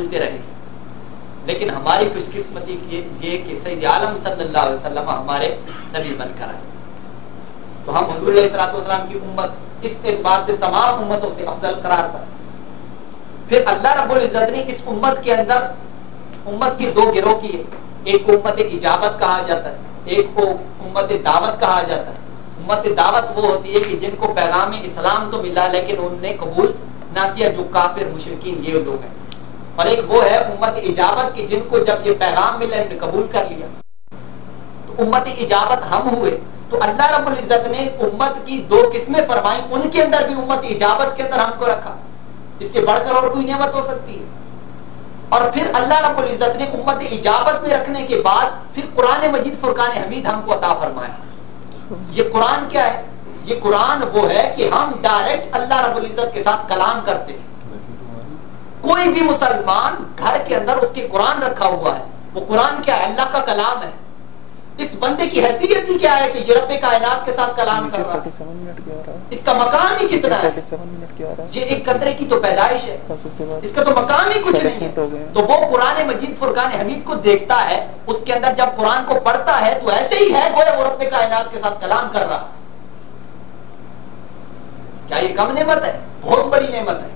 ملتے رہے گی. لیکن ہماری خوش قسمتی یہ کہ سید عالم صلی اللہ علیہ وسلم ہمارے نبی بن کر آئے. تو ہم حضور علیہ الصلوۃ والسلام کی امت اس اعتبار سے تمام امتوں سے افضل قرار پائے. پھر اللہ رب العزت نے اس امت کے اندر امت کی دو گروہ کی ہے. ایک کو امت اجابت کہا جاتا ہے, ایک کو امت دعوت کہا جاتا ہے. امت دعوت وہ ہوتی ہے کہ جن کو پیغام اسلام تو ملا لیکن انہوں نے قبول نہ کیا, جو کافر مشرکین یہ لوگ ہیں. اور ایک وہ ہے امت اجابت کی جن کو جب یہ پیغام ملا انہوں نے قبول کر لیا. تو امت اجابت ہم ہوئے. تو اللہ رب العزت نے امت کی دو قسمیں فرمائیں, ان کے اندر بھی امت اجابت کے اندر ہم کو رکھا. اس سے بڑھ کر اور کوئی نعمت ہو سکتی ہے. اور پھر اللہ رب العزت نے امت اجابت میں رکھنے کے بعد پھر قرآن مجید فرقان حمید ہم کو عطا فرمایا. یہ قرآن کیا ہے؟ یہ قرآن وہ ہے کہ ہم ڈائریکٹ اللہ رب العزت کے ساتھ کلام کرتے ہیں. کوئی بھی مسلمان گھر کے اندر اس کے قرآن رکھا ہوا ہے. وہ قرآن کیا ہے؟ اللہ کا کلام ہے. اس بندے کی حیثیت ہی کیا ہے کہ یہ رب کائنات کے ساتھ کلام کر رہا ہے. اس کا مقام ہی کتنا ہے؟ یہ ایک قطرے کی تو پیدائش ہے, اس کا تو مقام ہی کچھ نہیں ہے. تو وہ قرآن مجید فرقان حمید کو دیکھتا ہے, اس کے اندر جب قرآن کو پڑھتا ہے تو ایسے ہی ہے گویا وہ رب کائنات کے ساتھ کلام کر رہا ہے. کیا یہ کم نعمت ہے؟ بہت بڑی نعمت ہے.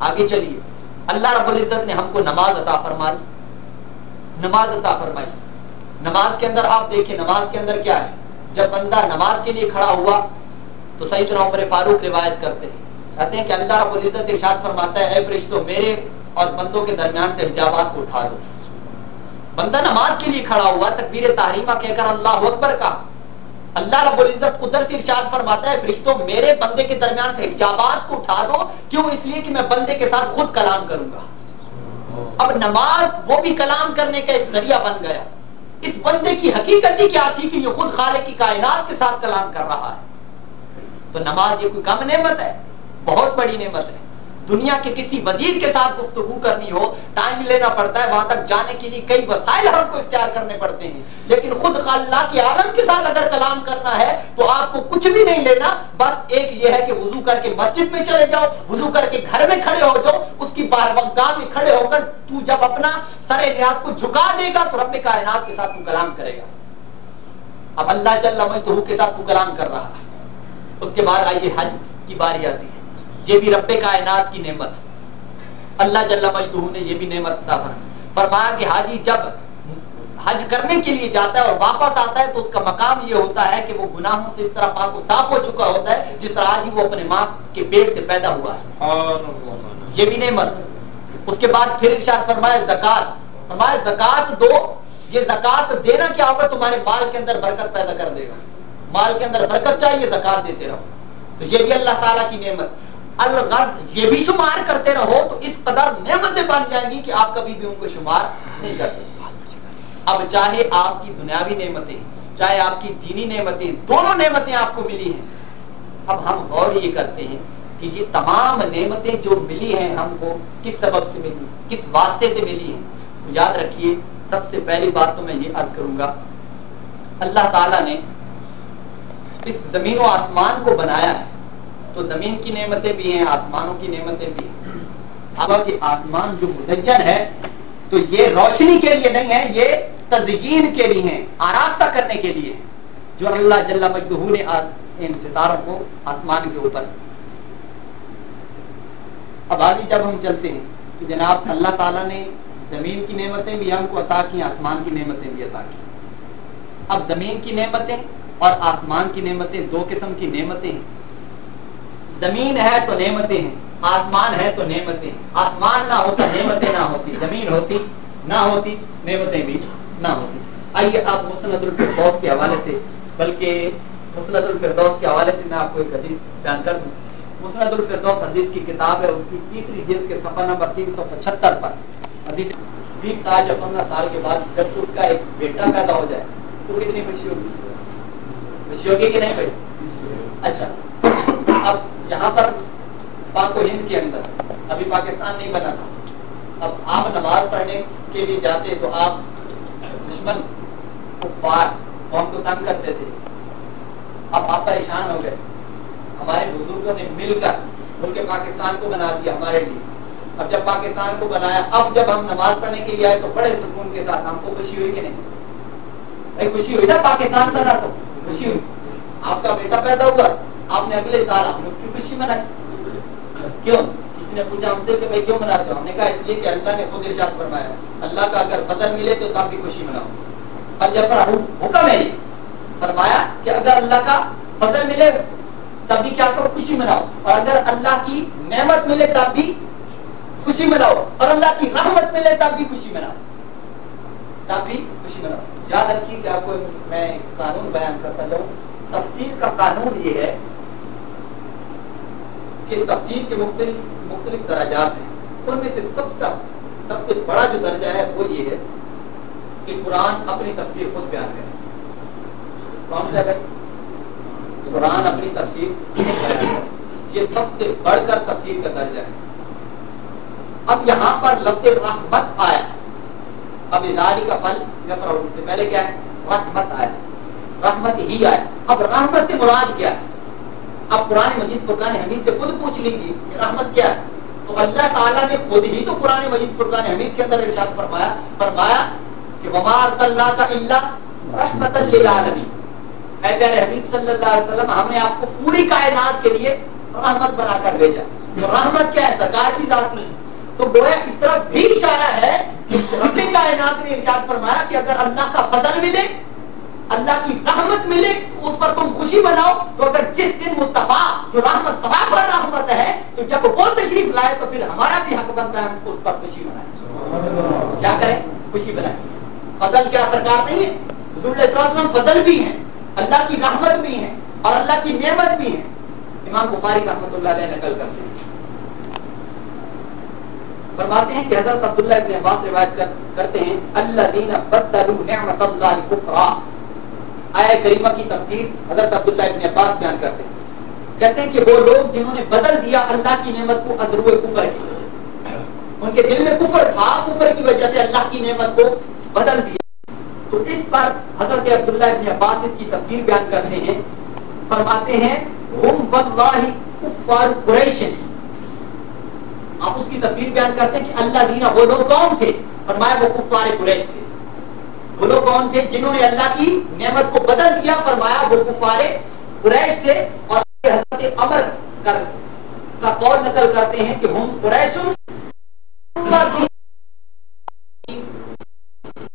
آگے چلیے, اللہ رب العزت نے ہم کو نماز عطا فرمائی. نماز عطا فرمائی. نماز کے اندر آپ دیکھیں, نماز کے اندر کیا ہے؟ جب بندہ نماز کے لیے کھڑا ہوا تو سیدنا عمر فاروق روایت کرتے ہیں, کہتے ہیں کہ اللہ رب العزت ارشاد فرماتا ہے, اے فرشتوں میرے اور بندوں کے درمیان سے حجابات کو اٹھا دو. بندہ نماز کے لیے کھڑا ہوا, تکبیر تحریمہ کہہ کر اللہ اکبر کہا. اللہ رب العزت ادھر سے ارشاد فرماتا ہے, فرشتوں میرے بندے کے درمیان سے حجابات کو اٹھا دو. کیوں؟ اس لیے کہ میں بندے کے ساتھ خود کلام کروں گا. اب نماز وہ بھی کلام کرنے کا ایک ذریعہ بن گیا. اس بندے کی حقیقت ہی کیا تھی کہ یہ خود خالق کی کائنات کے ساتھ کلام کر رہا ہے. تو نماز یہ کوئی کم نعمت ہے؟ بہت بڑی نعمت ہے. دنیا کے کسی وزیر کے ساتھ گفتگو کرنی ہو, ٹائم لینا پڑتا ہے, وہاں تک جانے کے لیے کئی وسائل ہم کو اختیار کرنے پڑتے ہیں. لیکن خود اللہ کے عالم کے ساتھ اگر کلام کرنا ہے تو آپ کو کچھ بھی نہیں لینا, بس ایک یہ ہے کہ وضو کر کے مسجد میں چلے جاؤ, وضو کر کے گھر میں کھڑے ہو جاؤ, اس کی بارگاہ میں کھڑے ہو کر تو جب اپنا سر نیاز کو جھکا دے گا تو رب کائنات کے ساتھ تو کلام کرے گا. اب اللہ جل مجدہ کے ساتھ تو کلام کر رہا ہے. اس کے بعد آئیے حج کی باری آتی ہے. یہ بھی رب کائنات کی نعمت. اللہ جل مجدہ نے یہ بھی نعمت عطا فرمایا کہ حاجی جب حج کرنے کے لیے جاتا ہے اور واپس آتا ہے تو اس کا مقام یہ ہوتا ہے کہ وہ گناہوں سے اس طرح پاک و صاف ہو چکا ہوتا ہے جس طرح آج وہ اپنے ماں کے پیٹ سے پیدا ہوا ہے. یہ بھی نعمت. اس کے بعد پھر ارشاد فرمایا زکات. فرمایا زکات دو. یہ زکات دینا کیا ہوگا؟ تمہارے مال کے اندر برکت پیدا کر دے گا. مال کے اندر برکت چاہیے, زکات دیتے رہو. تو یہ بھی اللہ تعالیٰ کی نعمت. الغرض یہ بھی شمار کرتے رہو تو اس قدر نعمتیں بن جائیں گی کہ آپ کبھی بھی ان کو شمار نہیں کر سکتے. اب چاہے آپ کی دنیاوی نعمتیں, چاہے آپ کی دینی نعمتیں, دونوں نعمتیں آپ کو ملی ہیں. اب ہم غور یہ کرتے ہیں کہ یہ تمام نعمتیں جو ملی ہیں ہم کو کس سبب سے ملی, کس واسطے سے ملی ہیں. یاد رکھیے, سب سے پہلی بات تو میں یہ عرض کروں گا, اللہ تعالیٰ نے اس زمین و آسمان کو بنایا ہے تو زمین کی نعمتیں بھی ہیں, آسمانوں کی نعمتیں بھی ہیں. حالانکہ آسمان جو مزین ہے تو یہ روشنی کے لیے نہیں ہے, یہ تزیین کے لیے ہیں, آراستہ کرنے کے لیے, جو اللہ جل مجدہ نے ان ستاروں کو آسمان کے اوپر. اب آگے جب ہم چلتے ہیں تو جناب اللہ تعالیٰ نے زمین کی نعمتیں بھی ہم کو عطا کی, آسمان کی نعمتیں بھی عطا کی. اب زمین کی نعمتیں اور آسمان کی نعمتیں دو قسم کی نعمتیں ہیں. زمین ہے تو نعمتیں ہیں, آسمان ہے تو نعمتیں. آسمان نہ ہوتا نعمتیں نہ ہوتی, زمین ہوتی نہ ہوتی نعمتیں بھی نہ ہوتی. آئیے آپ مسند الفردوس کے حوالے سے, بلکہ مسند الفردوس کے حوالے سے میں آپ کو ایک حدیث بیان کر دوں. مسند الفردوس حدیث کی کتاب ہے, اس کی تیسری جلد کے صفحہ نمبر 375 پر حدیث 20 سال یا 15 سال کے بعد جب اس کا ایک بیٹا پیدا ہو جائے اس کو کتنی خوشی ہوگی؟ خوشی ہوگی کہ نہیں بھائی؟ اچھا, اب یہاں پر پاک و ہند کے اندر ابھی پاکستان نہیں بنا تھا, اب آپ نماز پڑھنے کے لیے جاتے تو آپ دشمن کفار قوم کو تنگ کرتے تھے. اب آپ پریشان ہو گئے, ہمارے بزرگوں نے مل کر ملک پاکستان کو بنا دیا ہمارے لیے. اب جب پاکستان کو بنایا، اب جب ہم نماز پڑھنے کے لیے آئے تو بڑے سکون کے ساتھ، ہم کو خوشی ہوئی کہ نہیں؟ بھائی خوشی ہوئی نا، پاکستان بنا تو خوشی ہوئی. آپ کا بیٹا پیدا ہوا، آپ نے اگلے سال آپ نے اس کی خوشی منائی. کیوں؟ کسی نے پوچھا ہم سے کہ بھائی کیوں مناتے ہو؟ ہم نے کہا اس لیے کہ اللہ نے خود ارشاد فرمایا اللہ کا اگر فضل ملے تو تب بھی خوشی مناؤ. حکم ہے یہ، فرمایا کہ اگر اللہ کا فضل ملے تب بھی کیا کرو؟ خوشی مناؤ. اور اگر اللہ کی نعمت ملے تب بھی خوشی مناؤ، اور اللہ کی رحمت ملے تب بھی خوشی مناؤ، تب بھی خوشی مناؤ. یاد رکھیے کہ آپ کو میں قانون بیان کرتا جاؤں. تفسیر کا قانون یہ ہے کہ تفسیر کے مختلف درجات ہیں. ان میں سے سب سے بڑا جو درجہ ہے وہ یہ ہے کہ قرآن اپنی تفسیر خود بیان کرے. کون سا ہے بھائی؟ قرآن اپنی تفسیر خود بیان کرے. یہ سب سے بڑھ کر تفسیر کا درجہ ہے. اب یہاں پر لفظ رحمت آیا، اب اداری کا پھل یفرحون سے پہلے کیا ہے؟ رحمت آیا، رحمت ہی آیا. اب رحمت سے مراد کیا ہے؟ اب قرآن مجید فرقان حمید سے خود پوچھ لیجیے کہ رحمت کیا ہے. تو اللہ تعالیٰ نے خود ہی تو قرآن مجید فرقان حمید کے اندر ارشاد فرمایا کہ وما ارسلناک الا رحمۃ للعالمین. اے پیارے حبیب صلی اللہ علیہ وسلم، ہم نے آپ کو پوری کائنات کے لیے رحمت بنا کر بھیجا. تو رحمت کیا ہے؟ سرکار کی ذات نہیں. تو گویا اس طرح بھی اشارہ ہے کہ رب کائنات نے ارشاد فرمایا کہ اگر اللہ کا فضل ملے، اللہ کی رحمت ملے تو اس پر تم خوشی مناؤ. تو اگر جس دن مصطفیٰ جو رحمت سرابر رحمت ہے تو جب وہ تشریف لائے تو پھر ہمارا بھی حق بنتا ہے ہم اس پر خوشی منائیں. کیا کریں؟ خوشی منائیں. فضل کیا سرکار نہیں ہے؟ حضور علیہ السلام فضل بھی ہیں، اللہ کی رحمت بھی ہیں اور اللہ کی نعمت بھی ہیں. امام بخاری رحمۃ اللہ علیہ نقل کرتے ہیں، فرماتے ہیں کہ حضرت عبداللہ ابن عباس روایت کرتے ہیں الذین بدلوا نعمت اللہ کفرا. آیہ کریمہ کی تفسیر حضرت عبداللہ ابن عباس بیان کرتے ہیں، کہتے ہیں کہ وہ لوگ جنہوں نے بدل دیا اللہ کی نعمت کو ازروئے کفر کی، ان کے دل میں کفر تھا، کفر کی وجہ سے اللہ کی نعمت کو بدل دیا. تو اس پر حضرت عبداللہ ابن عباس اس کی تفسیر بیان کرتے ہیں، فرماتے ہیں ہم واللہ کفار قریش. آپ اس کی تفسیر بیان کرتے ہیں کہ اللہ دینا وہ لوگ کون تھے؟ فرمایا وہ کفار قریش تھے. وہ لوگ کون تھے جنہوں نے اللہ کی نعمت کو بدل دیا؟ فرمایا وہ کفار قریش تھے. اور حضرت عمر کا قول نقل کرتے ہیں کہ ہم قریش،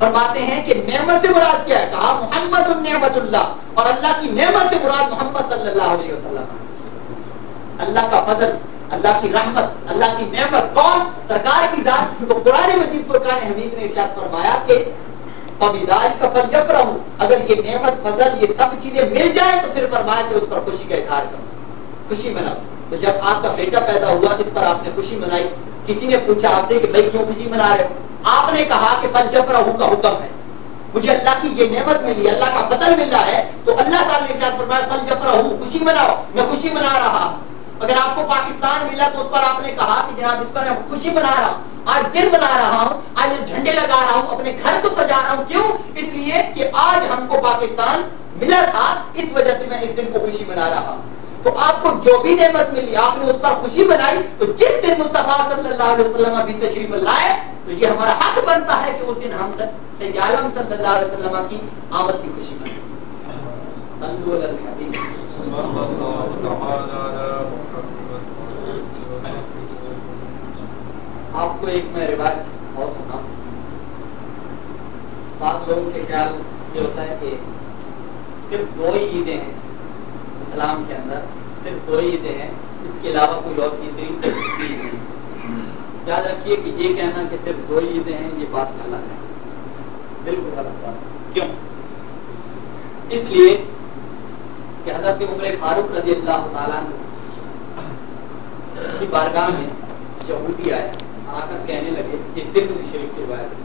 فرماتے ہیں کہ نعمت سے مراد کیا ہے؟ کہا محمد النعمت اللہ، اور اللہ کی نعمت سے مراد محمد صلی اللہ علیہ وسلم. اللہ کا فضل، اللہ کی رحمت، اللہ کی نعمت کون؟ سرکار کی ذات. تو قرآن مجید فرقان حمید نے ارشاد فرمایا کہ فَبِذَلِكَ فَلْيَفْرَحُوا، اگر یہ نعمت فضل یہ سب چیزیں مل جائیں تو پھر فرمایا کہ اس پر خوشی کا اظہار کرو، خوشی مناؤ. تو جب آپ کا بیٹا پیدا ہوا اس پر آپ نے خوشی منائی. کسی نے پوچھا آپ سے کہ بھائی کیوں خوشی منا رہے ہو؟ آپ نے کہا کہ فَلْيَفْرَحُوا کا حکم ہے، مجھے اللہ کی یہ نعمت ملی، اللہ کا فضل ملا ہے تو اللہ تعالیٰ نے ارشاد فرمایا فَلْيَفْرَحُوا، خوشی مناؤ، میں خوشی منا رہا. اگر آپ کو پاکستان ملا تو اس پر آپ نے کہا کہ جناب اس پر میں خوشی منا رہا ہوں، آج دن منا رہا ہوں، آج میں جھنڈے لگا رہا ہوں، اپنے گھر کو سجا رہا ہوں. کیوں؟ اس لیے کہ آج ہم کو پاکستان ملا تھا، اس وجہ سے میں اس دن کو خوشی منا رہا ہوں. تو آپ کو جو بھی نعمت ملی آپ نے اس پر خوشی منائی. تو جس دن مصطفیٰ صلی اللہ علیہ وسلم بھی تشریف لائے تو یہ ہمارا حق بنتا ہے کہ اس دن ہم سید عالم صلی اللہ علیہ وسلم کی آمد کی خوشی منائیں. صلو علی الحبیب صلی اللہ علیہ. آپ کو ایک میں روایت اور سنا. بعض لوگوں کے خیال یہ ہوتا ہے کہ صرف 2 ہی عیدیں ہیں اسلام کے اندر، صرف 2 ہی عیدیں ہیں، اس کے علاوہ کوئی اور تیسری عید نہیں. یاد رکھیے کہ یہ کہنا کہ صرف 2 ہی عیدیں ہیں یہ بات غلط ہے، بالکل غلط بات. کیوں؟ اس لیے کہ حضرت عمر فاروق رضی اللہ تعالیٰ کی بارگاہ میں یہودی آیا، آ کر کہنے لگے، یہ ترمذی شریف کی روایت ہے،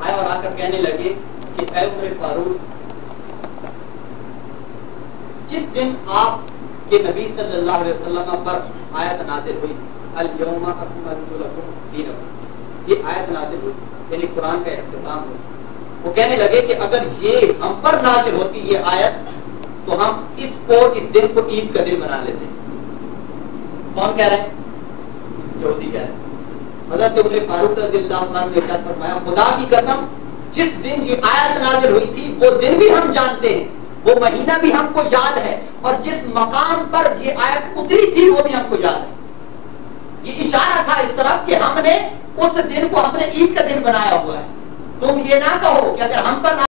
آئے اور آ کر کہنے لگے کہ اے عمر فاروق، جس دن آپ کے نبی صلی اللہ علیہ وسلم پر آیت نازل ہوئی الیوم اکملت لکم دینکم، یہ آیت نازل ہوئی یعنی قرآن کا اختتام ہوا، وہ کہنے لگے کہ اگر یہ ہم پر نازل ہوتی یہ آیت تو ہم اس دن کو عید کا دن بنا لیتے. کون کہہ رہے ہیں؟ یہودی کہہ رہے ہیں. حضرت عمر فاروق رضی اللہ عنہ نے ارشاد فرمایا خدا کی قسم جس دن یہ آیت نازل ہوئی تھی وہ دن بھی ہم جانتے ہیں, وہ مہینہ بھی ہم کو یاد ہے, اور جس مقام پر یہ آیت اتری تھی وہ بھی ہم کو یاد ہے. یہ اشارہ تھا اس طرف کہ ہم نے اس دن کو ہم نے عید کا دن بنایا ہوا ہے. تم یہ نہ کہو کہ اگر ہم پر